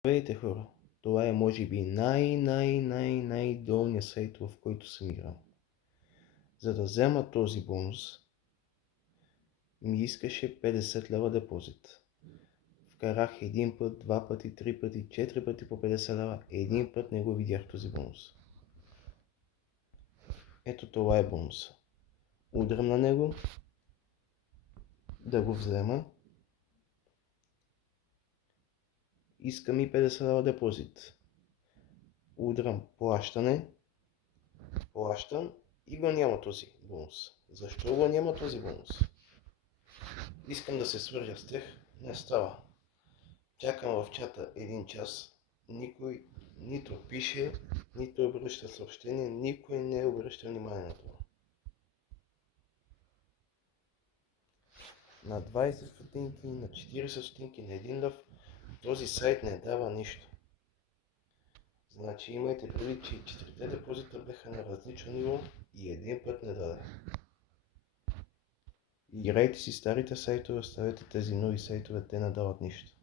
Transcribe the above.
Здравейте хора, това е може би най-долният сайт, в който съм играл. За да взема този бонус, ми искаше 50 лева депозит. Вкарах един път, два пъти, три пъти, 4 пъти по 50 лева, един път не го видях този бонус. Ето това е бонуса. Удрям на него, да го взема. Искам и 50 лева депозит. Удрям плащане, плащам и го няма този бонус. Защо го няма този бонус? Искам да се свържа с тях, не става. Чакам в чата един час, никой нито пише, нито обръща съобщение, никой не обръща внимание на това. На 20 стотинки, на 40 стотинки, на 1 лев, този сайт не дава нищо. Значи имайте предвид, че 4 депозита бяха на различно ниво и един път не даде. Играйте си старите сайтове, оставете тези нови сайтове, те не дават нищо.